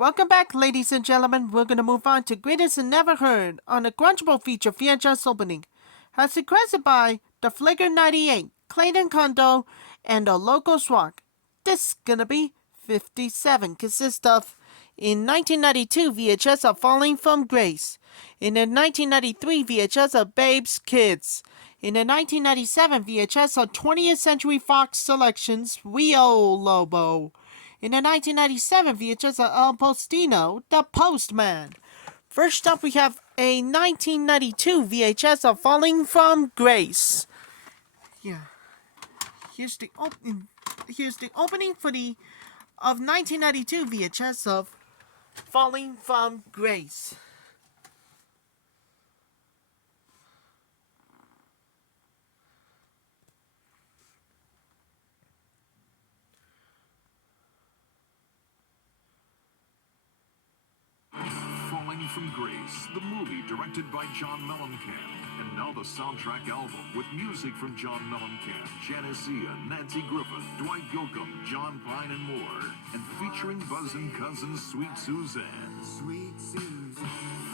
Welcome back, ladies and gentlemen. We're going to move on to Greatest and Never Heard on a Quadruple feature VHS opening. As requested by The Flicker 98, ClaytonCondo, and TheLogosRock. This is going to be 57. Consists of in 1992 VHS of Falling from Grace. In the 1993 VHS of Babe's Kids. In the 1997 VHS of 20th Century Fox Selections Rio Lobo. In the 1997 VHS of Postino The Postman. First up, we have a 1992 VHS of Falling from Grace. Yeah, here's the opening for the 1992 VHS of Falling from Grace. Falling from Grace, the movie directed by John Mellencamp, and now the soundtrack album with music from John Mellencamp, Janice Ian, Nancy Griffith, Dwight Yoakam, John Pine, and more, and featuring Buzz and Cousins Sweet Suzanne. Sweet Suzanne.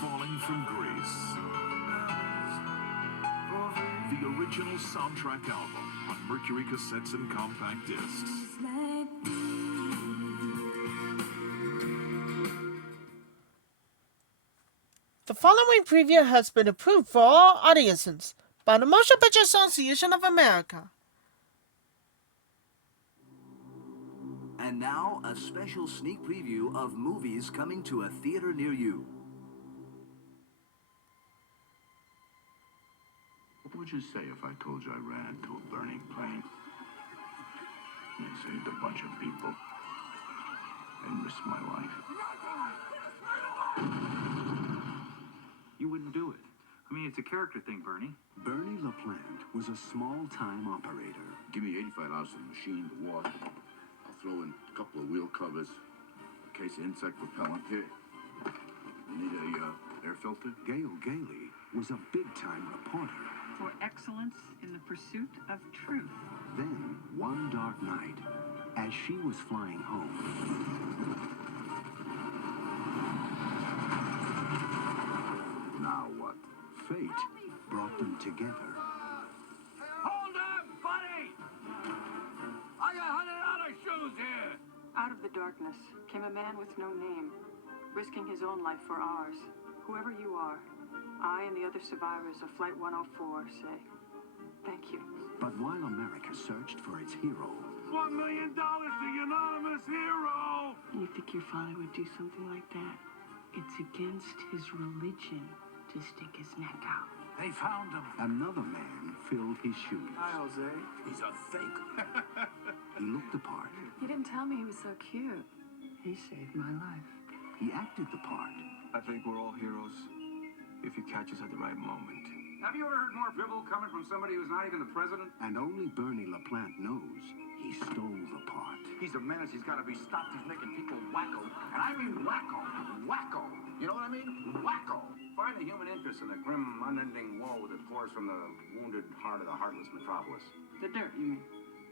Falling from Grace. The original soundtrack album on Mercury cassettes and compact discs. The following preview has been approved for all audiences by the Motion Picture Association of America. And now, a special sneak preview of movies coming to a theater near you. What would you say if I told you I ran into a burning plane? And I saved a bunch of people and risked my life. You wouldn't do it. I mean, it's a character thing, Bernie. Bernie LaPlante was a small-time operator. Give me $85 for the machine, the water. I'll throw in a couple of wheel covers, a case of insect repellent. Here, you need a air filter? Gail Gailey was a big-time reporter. For excellence in the pursuit of truth. Then, one dark night, as she was flying home, now what? fate brought them together. Hold on, buddy! I got $100 shoes here! Out of the darkness came a man with no name, risking his own life for ours. Whoever you are, I and the other survivors of Flight 104 say thank you. But while America searched for its hero, $1 million, the anonymous hero! You think your father would do something like that? It's against his religion to stick his neck out. They found him. another man filled his shoes. Hi, Jose. He's a fake. He looked the part. You didn't tell me he was so cute. He saved my life. He acted the part. I think we're all heroes if you catch us at the right moment. Have you ever heard more dribble coming from somebody who's not even the president? And only Bernie LaPlante knows he stole the part. He's a menace. He's got to be stopped. He's making people wacko. And I mean wacko. Wacko. You know what I mean? Wacko. Find the human interest in the grim, unending woe that pours from the wounded heart of the heartless metropolis. The dirt, you mean?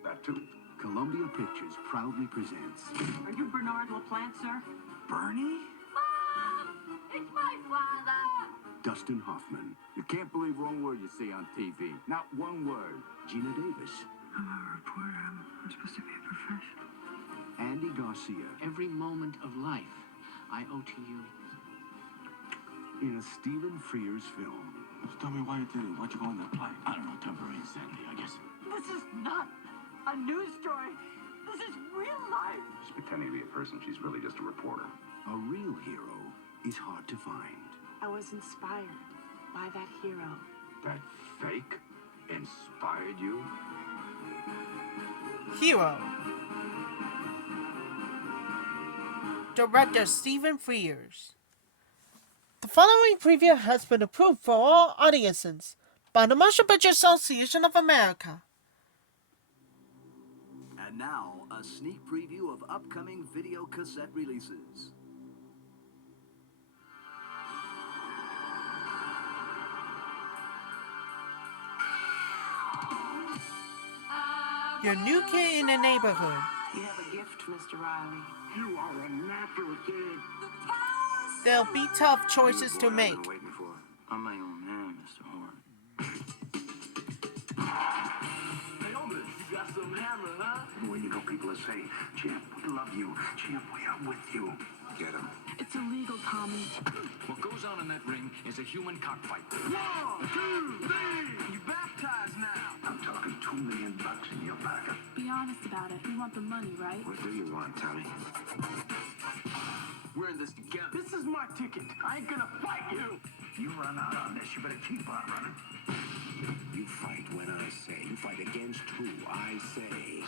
That too. Columbia Pictures proudly presents Are you Bernard LaPlante, sir? Bernie? Mom! It's my father! Dustin Hoffman, You can't believe one word you see on TV. Not one word. Gina Davis, I'm a reporter. I'm supposed to be a professional. Andy Garcia, Every moment of life I owe to you. in a Stephen Frears film. Just tell me why you did it. Why'd you go in that plane? I don't know, temporary insanity, I guess. This is not a news story. This is real life. She's pretending to be a person. She's really just a reporter. A real hero is hard to find. I was inspired by that hero. That fake inspired you? Hero. Director Stephen Frears. The following preview has been approved for all audiences by the Motion Picture Association of America. And now, a sneak preview of upcoming video cassette releases. Your new kid in the neighborhood. You have a gift, Mr. Riley. You are a natural kid. there'll be tough choices to make. Waiting for. I'm my own man, Mr. Horn. Hey, Otis, you got some hammer, huh? Well, you know, people that say, Champ, we love you. Champ, we are with you. Get him. It's illegal, Tommy. What goes on in that ring is a human cockfight. 1, 2, 3! You baptized now. I'm talking $2 million in your pocket. Be honest about it. You want the money, right? What do you want, Tommy? We're in this together. This is my ticket. I ain't gonna fight you. You run out on this, you better keep on running. You fight when I say. You fight against who I say.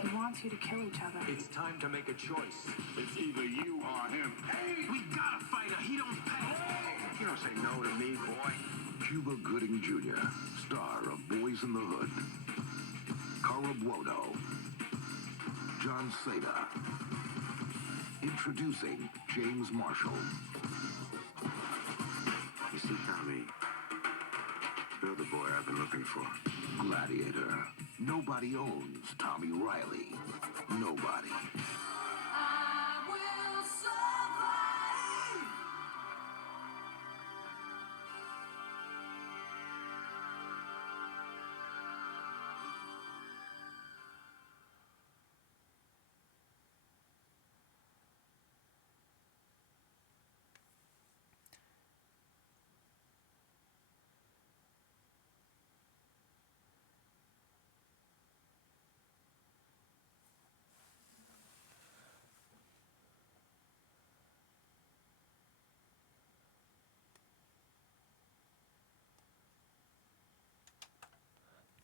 He wants you to kill each other. It's time to make a choice. It's either you or him. Hey, we got a fighter. He don't pay. You don't say no to me, boy. Cuba Gooding Jr., star of Boys in the Hood. Cara Buono. John Seda. Introducing James Marshall. You see, Tommy, you're the boy I've been looking for. Gladiator. Nobody owns Tommy Riley. Nobody. I will survive.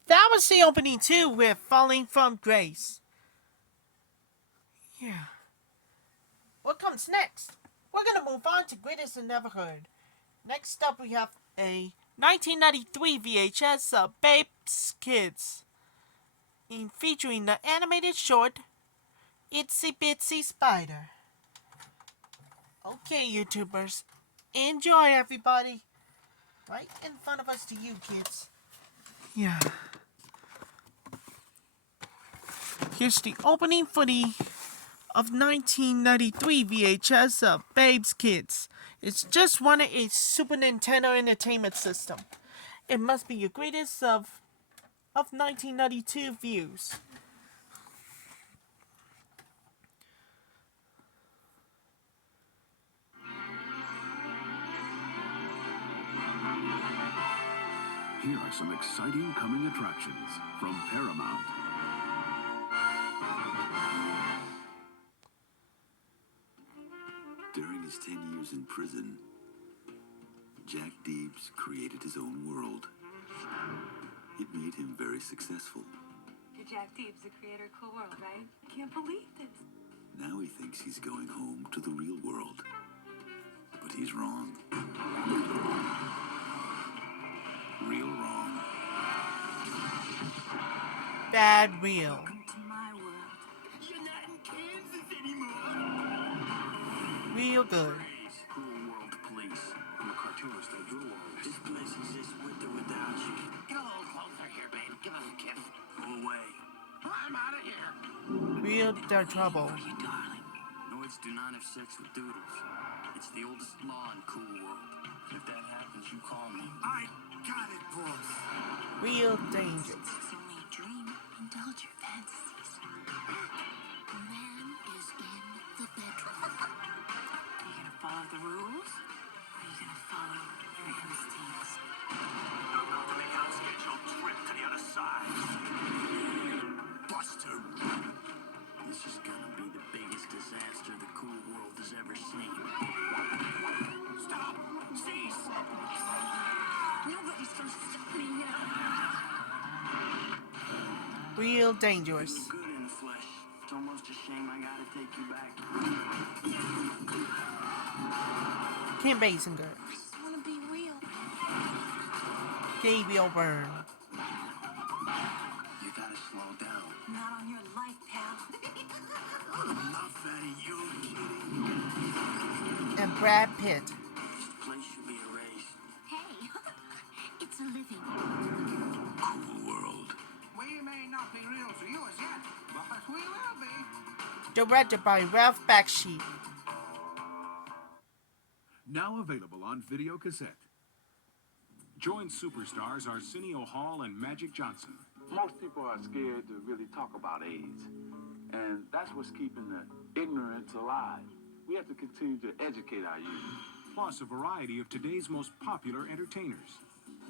That was the opening too with Falling from Grace. Yeah. What comes next? We're gonna move on to Greatest and Never Heard. Next up we have a 1993 VHS of Babe's Kids. Featuring the animated short Itsy Bitsy Spider. Okay, YouTubers. Enjoy, everybody. Right in front of us to you, kids. Yeah. Here's the opening footy of 1993 VHS of Babe's Kids. It's just one of a Super Nintendo Entertainment System. It must be your greatest of 1992 views. Here are some exciting coming attractions from Paramount. During his 10 years in prison, Jack Deebs created his own world. It made him very successful. You're Jack Deebs, the creator of Cool World, right? I can't believe this. Now he thinks he's going home to the real world. But he's wrong. Real wrong. Bad Real. Welcome to my world. You're not in Kansas anymore. Real good. Cool World Police. I'm a cartoonist. I drew all this. This place exists with or without you. Get a little closer here, babe. Give us a kiss. Go away. I'm out of here. Real trouble. You darling. Noids do not have sex with doodles. It's the oldest law in Cool World. If that happens, you call me. I got it, boss. Real danger. It's only a dream. Indulge your fantasies. Man is in the bedroom. Are you gonna follow the rules? Or are you gonna follow your instincts? I'm about to make an unscheduled trip to the other side. Buster. This is gonna be the biggest disaster the Cool World has ever seen. Stop! Cease! Nobody's gonna stop me now. Real dangerous. Feel good in the flesh. It's almost a shame I gotta take you back. Kim Basinger. I just wanna be real. Gabriel Byrne. You gotta slow down. Not on your life, pal. Enough, Fatty, you're kidding. And Brad Pitt. This place should be erased. Hey, it's a living. Cool World. We may not be real to you as yet, but we will be. Directed by Ralph Bakshi. Now available on video cassette. Join superstars Arsenio Hall and Magic Johnson. Most people are scared to really talk about AIDS, and that's what's keeping the ignorance alive. We have to continue to educate our youth. Plus a variety of today's most popular entertainers.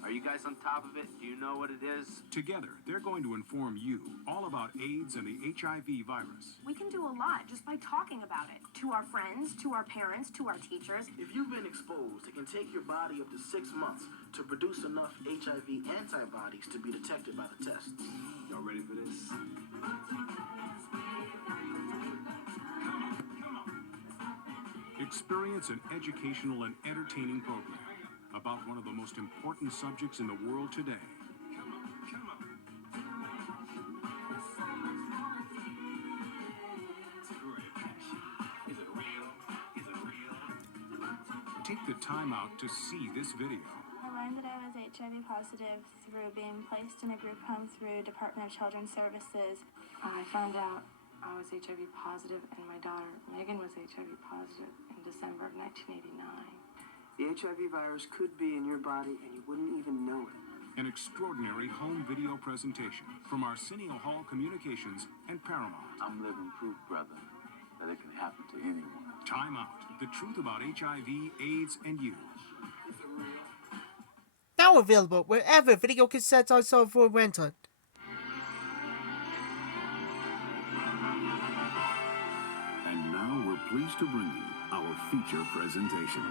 Are you guys on top of it? Do you know what it is? Together, they're going to inform you all about AIDS and the HIV virus. We can do a lot just by talking about it. To our friends, to our parents, to our teachers. If you've been exposed, it can take your body up to 6 months to produce enough HIV antibodies to be detected by the tests. Y'all ready for this? Experience an educational and entertaining program about one of the most important subjects in the world today. Take the time out to see this video. I learned that I was HIV positive through being placed in a group home through Department of Children's Services. I found out I was HIV positive and my daughter Megan was HIV positive in December of 1989. The HIV virus could be in your body and you wouldn't even know it. An extraordinary home video presentation from Arsenio Hall Communications and Paramount. I'm living proof, brother, that it can happen to anyone. Time Out. The truth about HIV, AIDS, and you. Now available wherever video cassettes are sold for rental. And now we're pleased to bring you our feature presentation.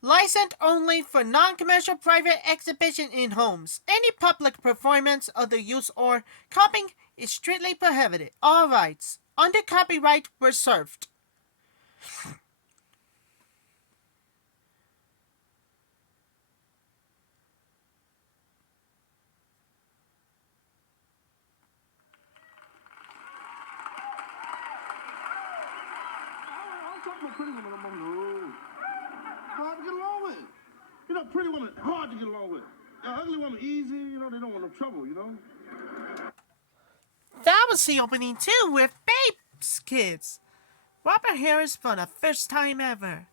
Licensed only for non-commercial private exhibition in homes. Any public performance, other use, or copying is strictly prohibited. All rights under copyright reserved. I'm talking about pretty women among the rules. Hard to get along with. You know, pretty women, hard to get along with. Ugly women, easy, you know, they don't want no trouble, you know. That was the opening too with Babe's Kids. Robert Harris for the first time ever.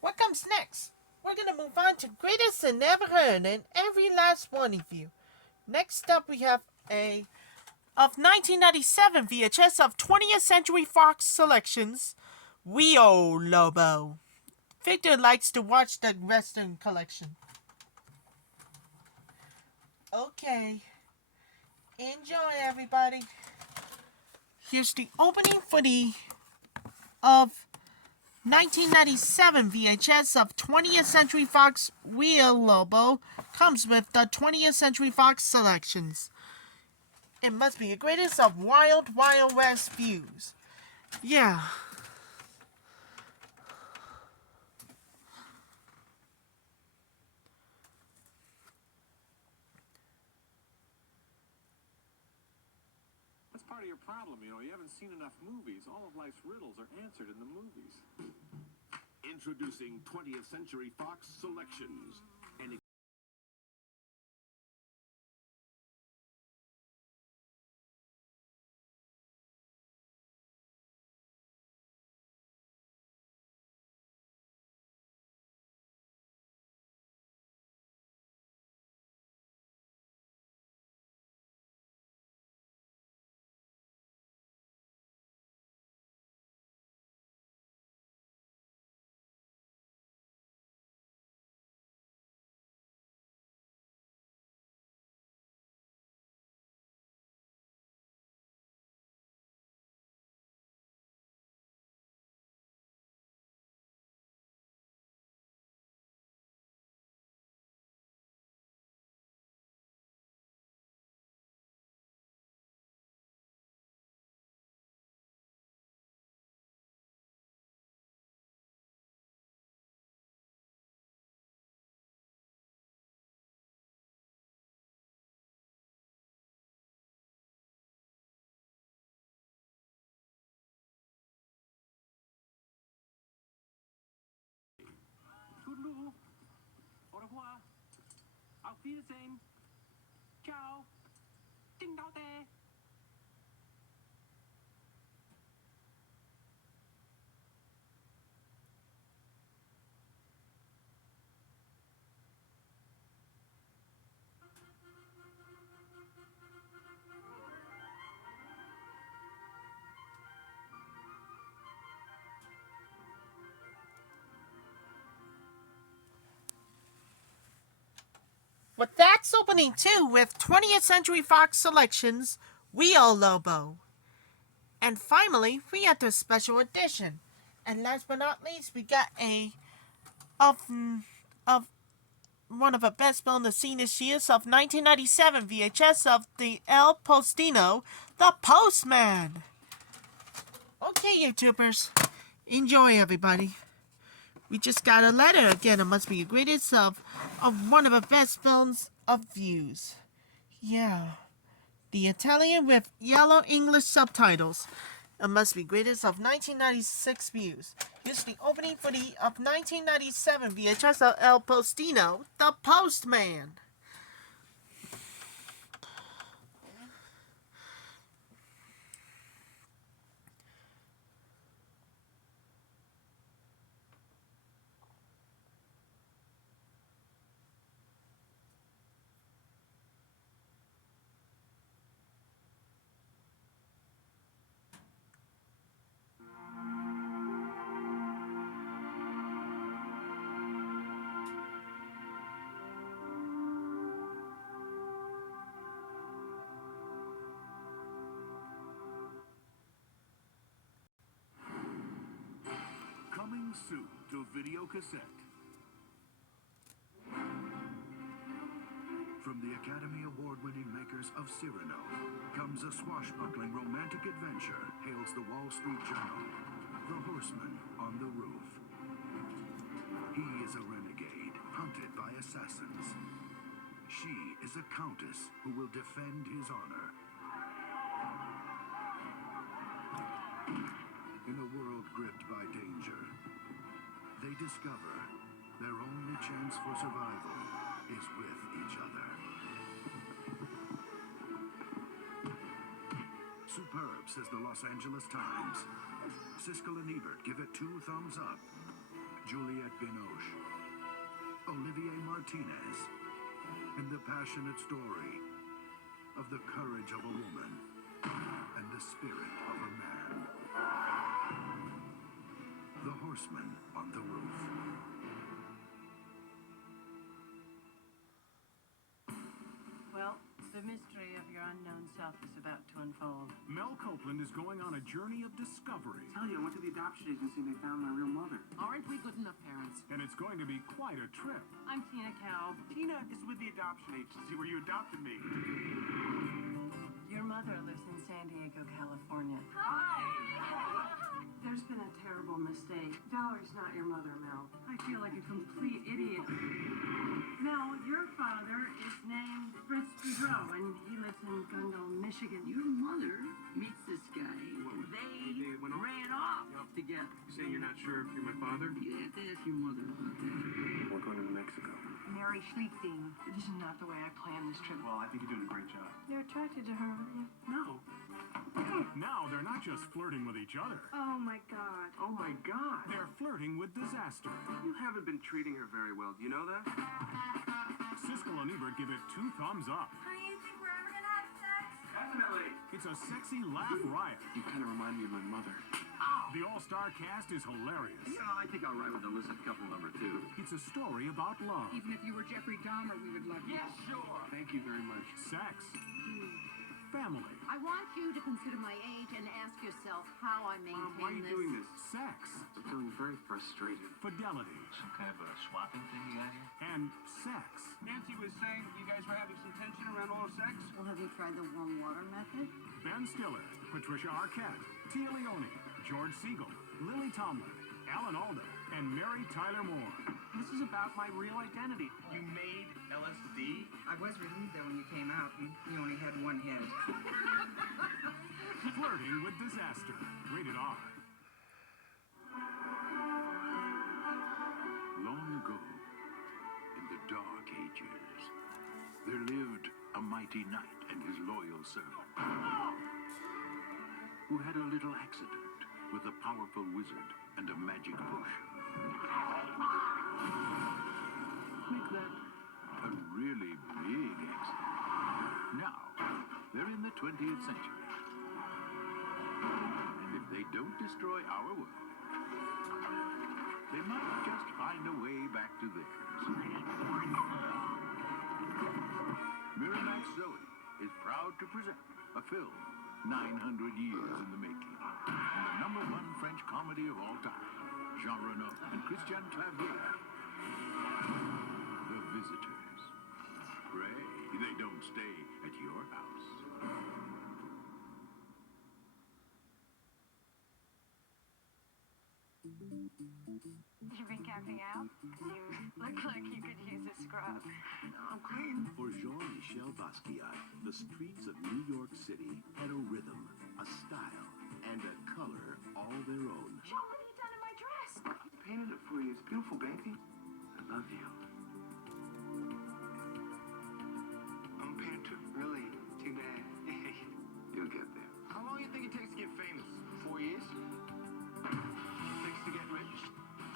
What comes next? We're gonna move on to Greatest and Never Heard and every last one of you. Next up we have a of 1997 VHS of 20th Century Fox selections, Rio Lobo. Victor likes to watch the Western collection. Okay. Enjoy, everybody. Here's the opening for the of 1997 VHS of 20th Century Fox Rio Lobo. Comes with the 20th Century Fox selections. It must be the greatest of Wild Wild West views. Yeah. That's part of your problem, you know. You haven't seen enough movies. All of life's riddles are answered in the movies. Introducing 20th Century Fox Selections. And Toodaloo. Au revoir. Auf Wiedersehen. Ciao. Ding dao there. But that's opening too with 20th Century Fox Selections Rio Lobo. And finally, we got the special edition. And last but not least, we got of one of the best films the scene this year of 1997 VHS of the Postino The Postman. Okay, YouTubers, enjoy everybody. We just got a letter again. It must be the greatest of one of the best films of views. Yeah, the Italian with yellow English subtitles. It must be greatest of 1996 views. Here's the opening for the of 1997 VHS of El Postino, The Postman. Coming soon to video cassette. From the Academy Award-winning makers of Cyrano comes a swashbuckling romantic adventure, hails the Wall Street Journal, The Horseman on the Roof. He is a renegade, hunted by assassins. She is a countess who will defend his honor. In a world gripped by danger, they discover their only chance for survival is with each other. Superb, says the Los Angeles Times. Siskel and Ebert give it 2 thumbs up. Juliette Binoche, Olivier Martinez, in the passionate story of the courage of a woman and the spirit of a man. The Horseman on the Roof. Well, the mystery of your unknown self is about to unfold. Mel Copeland is going on a journey of discovery. Tell you, I went to the adoption agency and they found my real mother. Aren't we good enough parents? And it's going to be quite a trip. I'm Tina Cow. Tina is with the adoption agency where you adopted me. Your mother lives in San Diego, California. Hi! There's been a terrible mistake. Valerie's not your mother, Mel. I feel like a complete idiot. Mel, your father is named Fritz Boudreau, and he lives in Gundel, Michigan. Your mother meets this guy. They ran off together. You saying you're not sure if you're my father? You have to ask your mother about that. We're going to Mexico. Mary Schlichting. This is not the way I planned this trip. Well, I think you're doing a great job. You're attracted to her, aren't you? No. Now they're not just flirting with each other. Oh my god. Oh my God. They're flirting with disaster. You haven't been treating her very well. Do you know that? Siskel and Ebert give it 2 thumbs up. Honey, you think we're ever gonna have sex? Definitely. It's a sexy laugh riot. You kind of remind me of my mother. The all-star cast is hilarious. Yeah, I think I'll ride with illicit couple number 2. It's a story about love, Even if you were Jeffrey Dahmer, we would love you. Yeah, sure. Thank you very much. sex, family, I want you to consider my age and ask yourself how I maintain Why are you this. doing this? sex, I'm feeling very frustrated. fidelity, Some kind of a swapping thing you got here? and sex. Nancy was saying you guys were having some tension around oral sex? Well, have you tried the warm water method? Ben Stiller, Patricia Arquette, Tia Leone, George Siegel, Lily Tomlin, Alan Alda, and Mary Tyler Moore. This is about my real identity. You made LSD? I was relieved though when you came out and you only had one head. Flirting with disaster. Rated R. Long ago, in the Dark Ages, there lived a mighty knight and his loyal servant, who had a little accident with a powerful wizard and a magic potion. Make that A really big accident. Now, they're in the 20th century. And if they don't destroy our world, they might just find a way back to theirs. Miramax Zoe is proud to present a film 900 years in the making. And the #1 French comedy of all time, Jean Reno and Christian Clavier. The Visitors. Pray they don't stay at your house. You've been camping out? You look like you could use a scrub. I'm Clayton. For Jean-Michel Basquiat, the streets of New York City had a rhythm, a style, and a color all their own. Jean, what have you done in my dress? I painted it for you. It's beautiful, baby. I love you. I'm a painter too. Really? Too bad. You'll get there. How long do you think it takes to get famous? 4 years? Takes to get rich?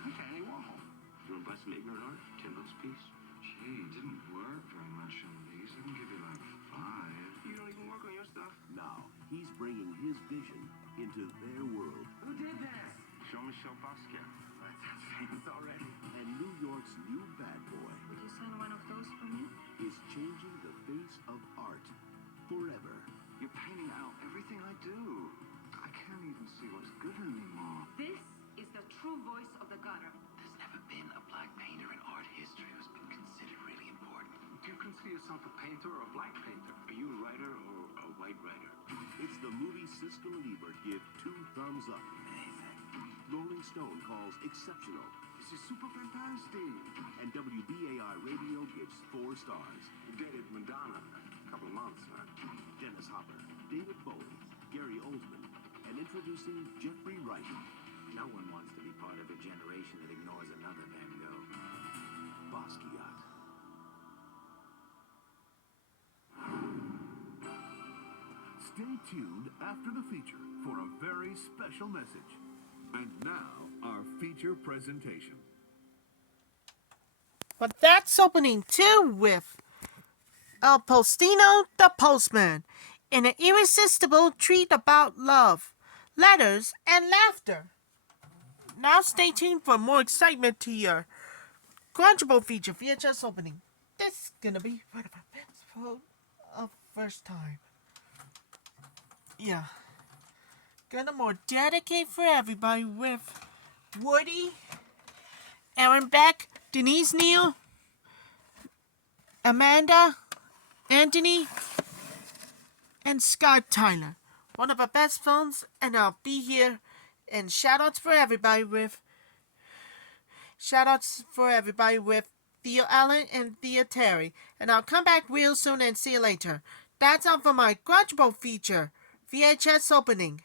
Okay, Andy Warhol. You want to buy some ignorant art? $10 a piece. Gee, it didn't work very much on these. I can give you like 5. You don't even work on your stuff. Now, he's bringing his vision into their world. Who did this? Jean-Michel Basquiat. That's famous already. And New York's new bad boy Would you sign one of those for me? is changing the face of art forever. You're painting out everything I do. I can't even see what's good anymore. This is the true voice of the gutter. There's never been a black painter in art history who's been considered really important. Do you consider yourself a painter or a black painter? Are you a writer or a white writer? It's the movie Siskel and Ebert give 2 thumbs up. Rolling Stone calls exceptional. This is super fantastic. And WBAI Radio gives 4 stars. You dated Madonna a couple of months, man. Dennis Hopper, David Bowie, Gary Oldman, and introducing Jeffrey Wright. No one wants to be part of a generation that ignores another Van Gogh. Basquiat. Stay tuned after the feature for a very special message. And now, our feature presentation. But that's opening 2 with Postino The Postman, in an irresistible treat about love, letters, and laughter. Now stay tuned for more excitement to your Quadruple feature VHS opening. This is gonna be one of our best photos of first time. Yeah. Gonna more dedicate for everybody with Woody, Aaron Beck, Denise Neal, Amanda, Anthony, and Scott Tyler. One of our best films, and I'll be here. And shoutouts for everybody with Theo Allen and Thea Terry. And I'll come back real soon and see you later. That's all for my Quadruple feature VHS opening.